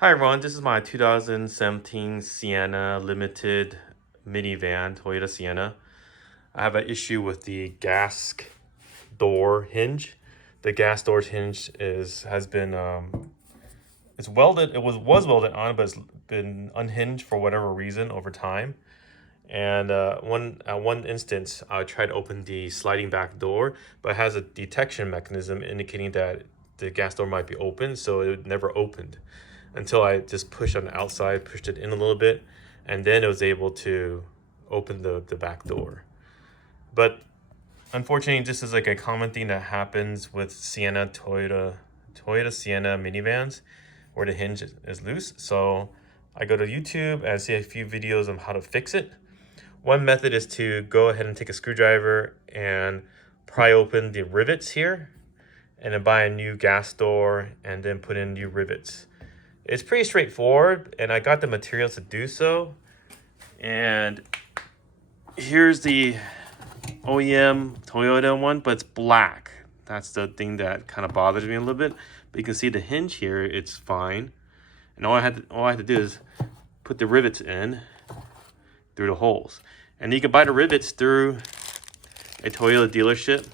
Hi everyone, this is my 2017 Sienna Limited minivan, Toyota Sienna. I have an issue with the gas door hinge. The gas door's hinge has been it's welded. It was welded on, but it's been unhinged for whatever reason over time. And one instance, I tried to open the sliding back door, but it has a detection mechanism indicating that the gas door might be open, so it never opened until I just pushed on the outside, pushed it in a little bit, and then it was able to open the back door. But unfortunately, this is like a common thing that happens with Toyota Sienna minivans, where the hinge is loose. So I go to YouTube and see a few videos on how to fix it. One method is to go ahead and take a screwdriver and pry open the rivets here, and then buy a new gas door and then put in new rivets. It's pretty straightforward, and I got the materials to do so. And here's the OEM Toyota one, but it's black. That's the thing that kind of bothers me a little bit. But you can see the hinge here, it's fine. And all I had to do is put the rivets in through the holes. And you can buy the rivets through a Toyota dealership.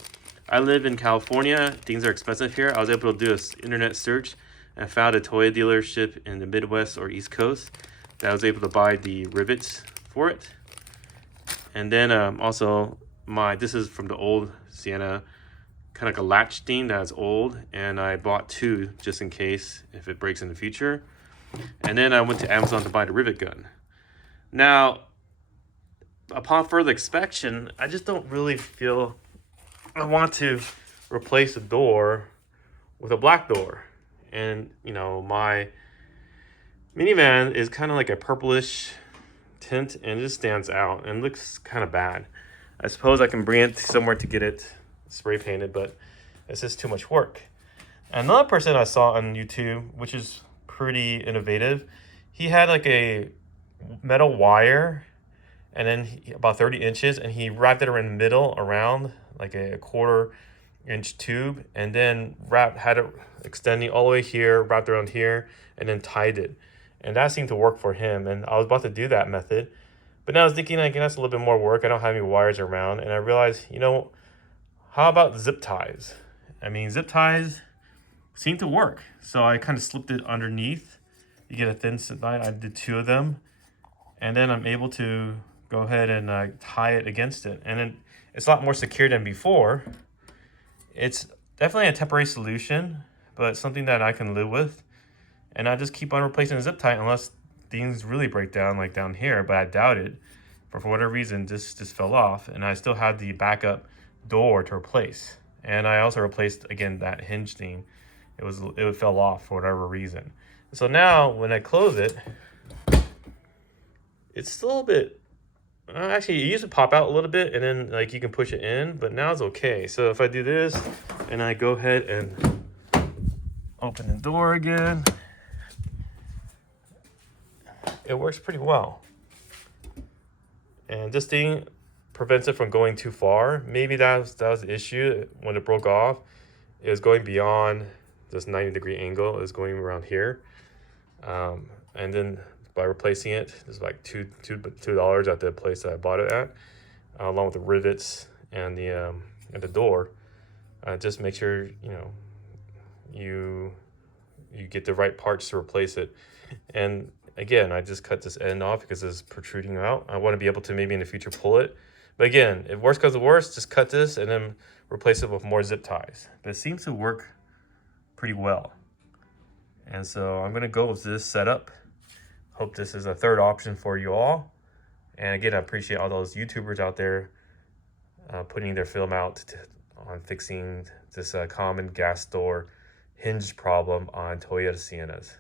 I live in California. Things are expensive here. I was able to do an internet search and found a Toyota dealership in the Midwest or East Coast that I was able to buy the rivets for it. And then also this is from the old Sienna, kind of like a latch thing that's old, and I bought two just in case if it breaks in the future. And then I went to Amazon to buy the rivet gun. Now, upon further inspection, I just don't really feel I want to replace the door with a black door. And you know, my minivan is kind of like a purplish tint and it just stands out and looks kind of bad. I suppose I can bring it somewhere to get it spray painted, but it's just too much work. Another person I saw on YouTube, which is pretty innovative, he had like a metal wire and then about 30 inches, and he wrapped it around the middle around like a 1/4-inch tube, and then had it extending all the way here, wrapped around here, and then tied it. And that seemed to work for him. And I was about to do that method, but now I was thinking, like, that's a little bit more work. I don't have any wires around, and I realized, you know, how about zip ties? I mean, zip ties seem to work. So I kind of slipped it underneath. You get a thin zip tie. I did two of them, and then I'm able to go ahead and tie it against it, and then it's a lot more secure than before. It's definitely a temporary solution, but something that I can live with. And I just keep on replacing the zip tie unless things really break down, like down here, but I doubt it. For whatever reason, this just fell off, and I still have the backup door to replace. And I also replaced, again, that hinge thing. It fell off for whatever reason. So now when I close it, it's still a bit, actually, it used to pop out a little bit, and then like you can push it in, but now it's okay. So if I do this and I go ahead and open the door again, it works pretty well. And this thing prevents it from going too far. Maybe that was the issue when it broke off. It was going beyond this 90-degree angle. It was going around here. And then by replacing it, it's like $2 at the place that I bought it at, along with the rivets and the door. Just make sure you get the right parts to replace it. And again, I just cut this end off because it's protruding out. I want to be able to maybe in the future pull it. But again, if worst comes to worst, just cut this and then replace it with more zip ties. But it seems to work pretty well. And so I'm going to go with this setup. Hope this is a third option for you all. And again, I appreciate all those YouTubers out there putting their film out on fixing this common gas door hinge problem on Toyota Siennas.